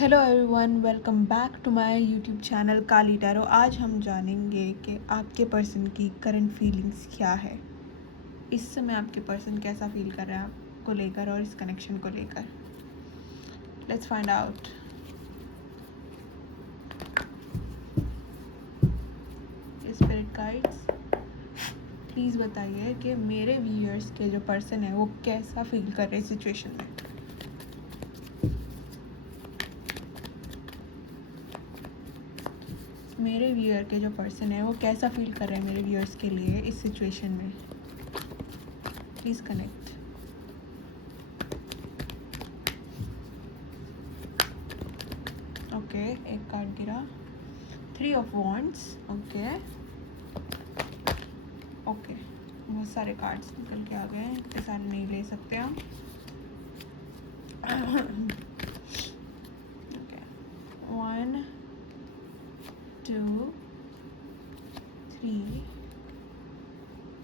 Hello everyone, welcome back to my YouTube channel Kali tarot. आज हम जानेंगे कि आपके पर्सन की करंट फीलिंग्स क्या है। इस समय आपके पर्सन कैसा फील कर रहा है आपको लेकर और इस कनेक्शन को लेकर। Let's find out. Spirit guides, please बताइए कि मेरे व्यूअर्स के जो पर्सन है वो कैसा फील कर रहे हैं सिचुएशन में। मेरे व्यूअर के जो पर्सन है वो कैसा फील कर रहे हैं मेरे व्यूअर्स के लिए इस सिचुएशन में। Please connect. ओके, एक कार्ड गिरा, 3 ऑफ वॉन्ड्स। ओके, बहुत सारे कार्ड्स निकल के आ गए हैं, इतने सारे नहीं ले सकते हम। Okay, 1 2 3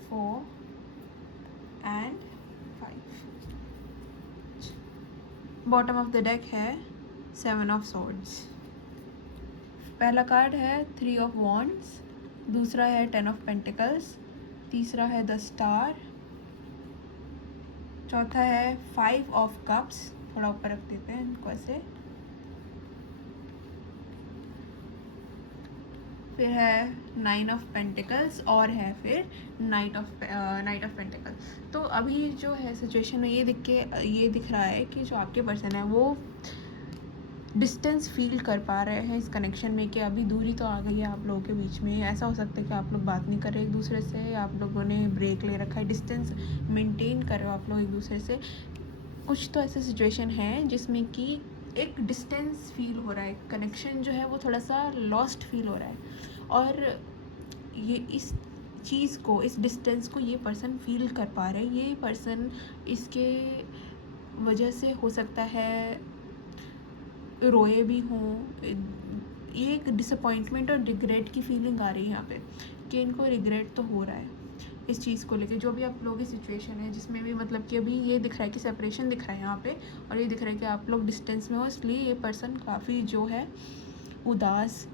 4 and 5। Bottom of the deck है 7 ऑफ सॉर्ड्स। पहला कार्ड है 3 ऑफ वॉन्ड्स, दूसरा है 10 ऑफ पेंटिकल्स, तीसरा है द स्टार, चौथा है 5 ऑफ कप्स। थोड़ा ऊपर रख देते हैं इनको ऐसे। फिर है 9 ऑफ पेंटिकल्स और है फिर नाइट ऑफ पेंटिकल्स। तो अभी जो है सिचुएशन में ये दिख रहा है कि जो आपके पर्सन है वो डिस्टेंस फील कर पा रहे हैं इस कनेक्शन में, कि अभी दूरी तो आ गई है आप लोगों के बीच में। ऐसा हो सकता है कि आप लोग बात नहीं कर रहे एक दूसरे से, आप लोगों ने ब्रेक ले रखा है, डिस्टेंस मेंटेन कर रहे हो आप लोग एक दूसरे से। कुछ तो ऐसे सिचुएशन है जिसमें कि एक डिस्टेंस फील हो रहा है, कनेक्शन जो है वो थोड़ा सा लॉस्ट फील हो रहा है। और ये इस चीज़ को, इस डिस्टेंस को ये पर्सन फील कर पा रहे हैं। ये पर्सन इसके वजह से हो सकता है रोए भी हों। ये एक डिसअपॉइंटमेंट और रिग्रेट की फीलिंग आ रही है यहाँ पे, कि इनको रिग्रेट तो हो रहा है इस चीज़ को लेके। जो भी आप लोगों की सिचुएशन है जिसमें भी मतलब कि अभी ये दिख रहा है कि सेपरेशन दिख रहा है यहाँ पे, और ये दिख रहा है कि आप लोग डिस्टेंस में हो, इसलिए ये पर्सन काफ़ी जो है उदास,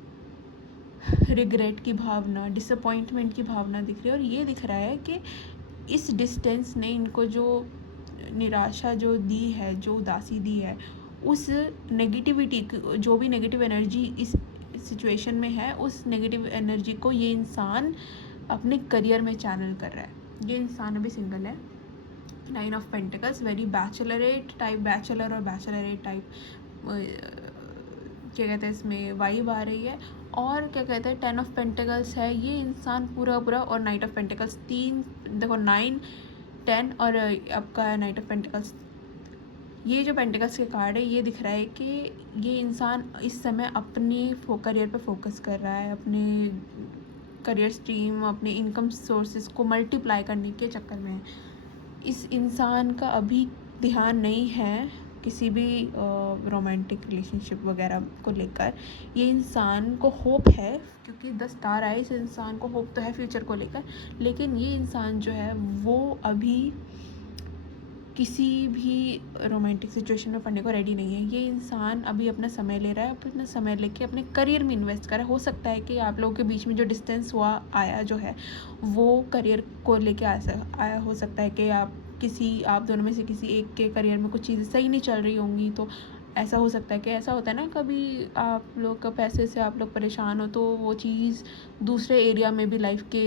रिग्रेट की भावना, डिसअपॉइंटमेंट की भावना दिख रही है। और ये दिख रहा है कि इस डिस्टेंस ने इनको जो निराशा जो दी है, जो उदासी दी है, उस नेगेटिविटी, जो भी नेगेटिव एनर्जी इस सिचुएशन में है, उस नेगेटिव एनर्जी को ये इंसान अपने करियर में चैनल कर रहा है। ये इंसान अभी सिंगल है। 9 of pentacles, very Bachelorette type, bachelor और बैचलरेट टाइप क्या कहते हैं इसमें वाइब आ रही है। और क्या कहते हैं 10 ऑफ पेंटिकल्स है, ये इंसान पूरा, और नाइट ऑफ पेंटिकल्स, 3 देखो 9 10 और आपका है नाइट ऑफ पेंटिकल्स। ये जो पेंटिकल्स के कार्ड है, ये दिख रहा है कि ये इंसान इस समय अपनी करियर पे फोकस कर रहा है, अपने करियर स्ट्रीम, अपने इनकम सोर्सेज को मल्टीप्लाई करने के चक्कर में है। इस इंसान का अभी ध्यान नहीं है किसी भी रोमांटिक रिलेशनशिप वगैरह को लेकर। ये इंसान को होप है, क्योंकि 10 स्टार आए, इस इंसान को होप तो है फ्यूचर को लेकर, लेकिन ये इंसान जो है वो अभी किसी भी रोमांटिक सिचुएशन में पढ़ने को रेडी नहीं है। ये इंसान अभी अपना समय ले रहा है, अपना समय लेके अपने करियर में इन्वेस्ट कर रहा है। हो सकता है कि आप लोगों के बीच में जो डिस्टेंस आया जो है वो करियर को लेके आया हो सकता है कि आप दोनों में से किसी एक के करियर में कुछ चीज़ें सही नहीं चल रही होंगी। तो ऐसा हो सकता है कि ऐसा होता है ना, कभी आप लोग का पैसे से आप लोग परेशान हो तो वो चीज़ दूसरे एरिया में भी लाइफ के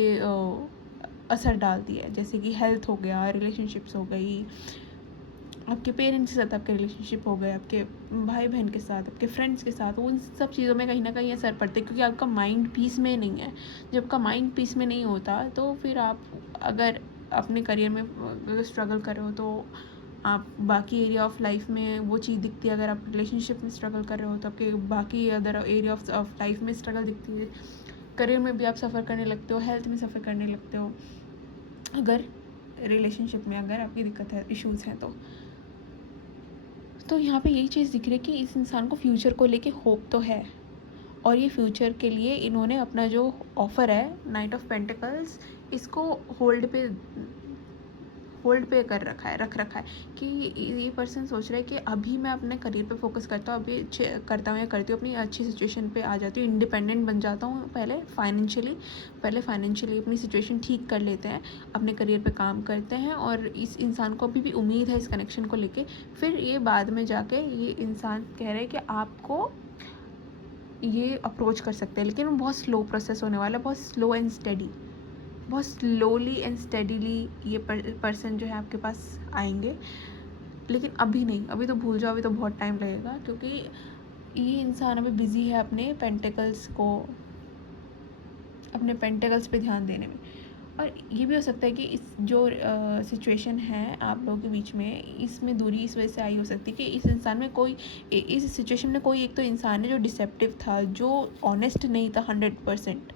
असर डालती है, जैसे कि हेल्थ हो गया, रिलेशनशिप्स हो गई, आपके पेरेंट्स के साथ आपके रिलेशनशिप हो गए, आपके भाई बहन के साथ, आपके फ्रेंड्स के साथ, उन सब चीज़ों में कहीं ना कहीं असर पड़ता है, क्योंकि आपका माइंड पीस में नहीं है। जब आपका माइंड पीस में नहीं होता तो फिर आप अगर अपने करियर में अगर स्ट्रगल कर रहे हो तो आप बाकी एरिया ऑफ लाइफ में वो चीज़ दिखती है। अगर आप रिलेशनशिप में स्ट्रगल कर रहे हो तो आपके बाकी अदर एरिया ऑफ लाइफ में स्ट्रगल दिखती है। करियर में भी आप सफ़र करने लगते हो, हेल्थ में सफ़र करने लगते हो, अगर रिलेशनशिप में अगर आपकी दिक्कत है, इश्यूज़ हैं तो यहाँ पे यही चीज़ दिख रही है कि इस इंसान को फ्यूचर को लेके होप तो है, और ये फ्यूचर के लिए इन्होंने अपना जो ऑफ़र है नाइट ऑफ पेंटिकल्स, इसको होल्ड पे कर रख रखा है कि ये पर्सन सोच रहा है कि अभी मैं अपने करियर पे फोकस करता हूँ, अभी करता हूँ या करती हूँ, अपनी अच्छी सिचुएशन पे आ जाती हूँ, इंडिपेंडेंट बन जाता हूँ, पहले फाइनेंशियली अपनी सिचुएशन ठीक कर लेते हैं, अपने करियर पे काम करते हैं, और इस इंसान को अभी भी उम्मीद है इस कनेक्शन को लेके, फिर ये बाद में जाके ये इंसान कह रहे हैं कि आपको ये अप्रोच कर सकते हैं, लेकिन वो बहुत स्लो प्रोसेस होने वाला है, बहुत स्लो एंड स्टेडी, बहुत स्लोली एंड स्टेडीली ये पर्सन जो है आपके पास आएंगे। लेकिन अभी नहीं, अभी तो भूल जाओ, अभी तो बहुत टाइम लगेगा, क्योंकि ये इंसान अभी बिजी है अपने पेंटिकल्स पे ध्यान देने में। और ये भी हो सकता है कि इस जो सिचुएशन है आप लोगों के बीच में, इसमें दूरी इस वजह से आई हो सकती है कि इस इंसान में कोई, इस सिचुएशन में कोई एक तो इंसान है जो डिसेप्टिव था, जो ऑनेस्ट नहीं था 100%।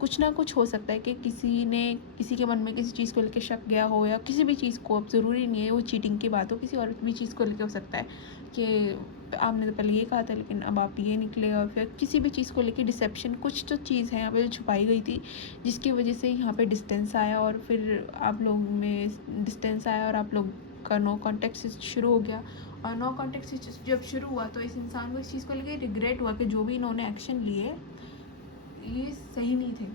कुछ ना कुछ हो सकता है कि किसी के मन में किसी चीज़ को लेकर शक गया हो, या किसी भी चीज़ को, अब ज़रूरी नहीं है वो चीटिंग की बात हो, किसी और भी चीज़ को लेकर हो सकता है कि आपने तो पहले ये कहा था लेकिन अब आप ये निकले, और फिर किसी भी चीज़ को लेकर डिसेप्शन, कुछ तो चीज़ है यहाँ पे जो छुपाई गई थी, जिसकी वजह से यहाँ पे डिस्टेंस आया, और फिर आप लोग में डिस्टेंस आया, और आप लोग का नो कॉन्टेक्ट शुरू हो गया। और नो कॉन्टेक्ट जब शुरू हुआ तो इस इंसान को इस चीज़ को लेकर रिग्रेट हुआ कि जो भी इन्होंने एक्शन लिए ये सही नहीं थे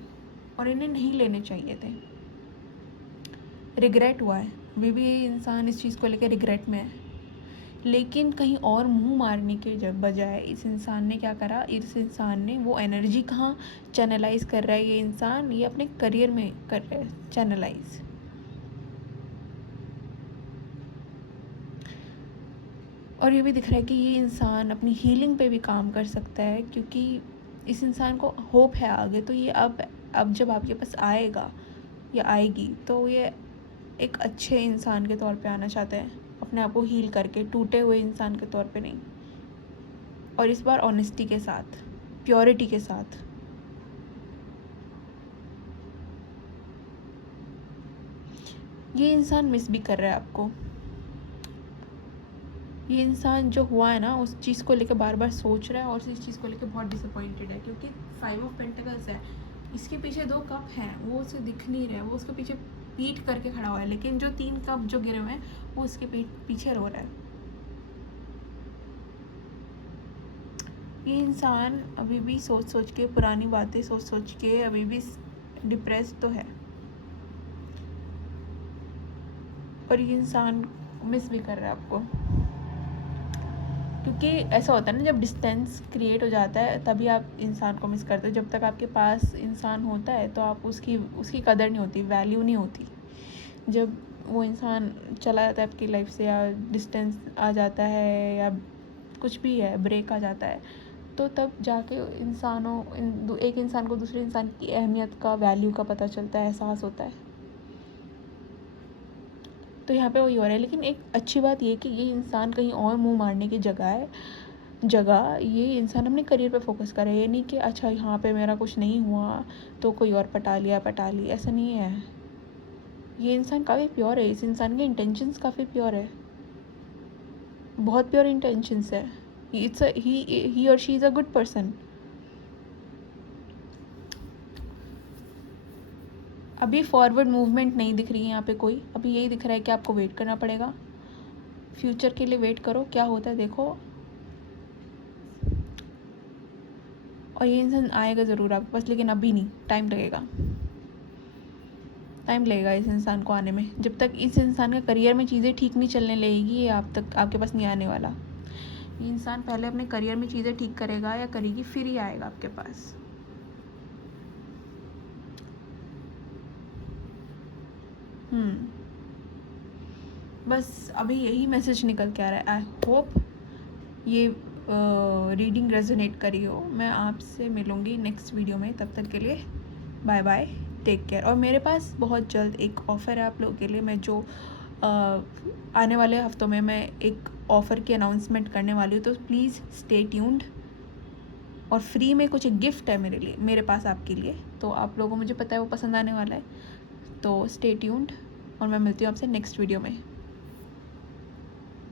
और इन्हें नहीं लेने चाहिए थे। रिग्रेट हुआ है, भी ये इंसान इस चीज़ को लेकर रिग्रेट में है। लेकिन कहीं और मुंह मारने के बजाय इस इंसान ने क्या करा, इस इंसान ने वो एनर्जी कहाँ चैनलाइज कर रहा है, ये इंसान ये अपने करियर में कर रहा है चैनलाइज। और ये भी दिख रहा है कि ये इंसान अपनी हीलिंग पे भी काम कर सकता है, क्योंकि इस इंसान को होप है आगे। तो ये अब जब आपके पास आएगा या आएगी तो ये एक अच्छे इंसान के तौर पे आना चाहते हैं, अपने आप को हील करके, टूटे हुए इंसान के तौर पे नहीं। और इस बार ऑनेस्टी के साथ, प्योरिटी के साथ। ये इंसान मिस भी कर रहा है आपको। ये इंसान जो हुआ है ना, उस चीज़ को लेकर बार बार सोच रहा है, और इस चीज़ को लेकर बहुत डिसअपॉइंटेड है, क्योंकि 5 ऑफ पेंटिकल्स है, इसके पीछे 2 कप हैं, वो उसे दिख नहीं रहे, वो उसके पीछे पीठ करके खड़ा हुआ है, लेकिन जो 3 कप जो गिरे हुए हैं वो उसके पीछे रो रहा है। ये इंसान अभी भी सोच के, पुरानी बातें सोच के अभी भी डिप्रेस तो है, और ये इंसान मिस भी कर रहा है आपको। क्योंकि ऐसा होता है ना, जब डिस्टेंस क्रिएट हो जाता है तभी आप इंसान को मिस करते हो। जब तक आपके पास इंसान होता है तो आप उसकी कदर नहीं होती, वैल्यू नहीं होती। जब वो इंसान चला जाता है आपकी लाइफ से, या डिस्टेंस आ जाता है, या कुछ भी है, ब्रेक आ जाता है, तो तब जाके एक इंसान को दूसरे इंसान की अहमियत का, वैल्यू का पता चलता है, एहसास होता है। तो यहाँ पे वही हो रहा है। लेकिन एक अच्छी बात ये कि ये इंसान कहीं और मुंह मारने की जगह ये इंसान अपने करियर पे फोकस करे। ये नहीं कि अच्छा यहाँ पे मेरा कुछ नहीं हुआ तो कोई और पटा ली, ऐसा नहीं है। ये इंसान काफ़ी प्योर है, इस इंसान के इंटेंशंस काफ़ी प्योर है, बहुत प्योर इंटेंशंस है। ही और she is a good person. अभी फॉरवर्ड मूवमेंट नहीं दिख रही है यहाँ पे कोई, अभी यही दिख रहा है कि आपको वेट करना पड़ेगा। फ्यूचर के लिए वेट करो, क्या होता है देखो। और ये इंसान आएगा ज़रूर आपके पास, लेकिन अभी नहीं, टाइम लगेगा इस इंसान को आने में। जब तक इस इंसान का करियर में चीज़ें ठीक नहीं चलने लगेगी, ये आपके पास नहीं आने वाला। ये इंसान पहले अपने करियर में चीज़ें ठीक करेगा या करेगी, फिर ही आएगा आपके पास। बस अभी यही मैसेज निकल के आ रहा है। आई होप ये रीडिंग रेजोनेट करी हो। मैं आपसे मिलूँगी नेक्स्ट वीडियो में, तब तक के लिए बाय बाय, टेक केयर। और मेरे पास बहुत जल्द एक ऑफ़र है आप लोगों के लिए। मैं जो आने वाले हफ्तों में मैं एक ऑफ़र की अनाउंसमेंट करने वाली हूँ, तो प्लीज़ स्टे ट्यून्ड। और फ्री में कुछ एक गिफ्ट है मेरे पास आपके लिए, तो आप लोगों को, मुझे पता है वो पसंद आने वाला है। तो स्टे ट्यून्ड, और मैं मिलती हूँ आपसे नेक्स्ट वीडियो में।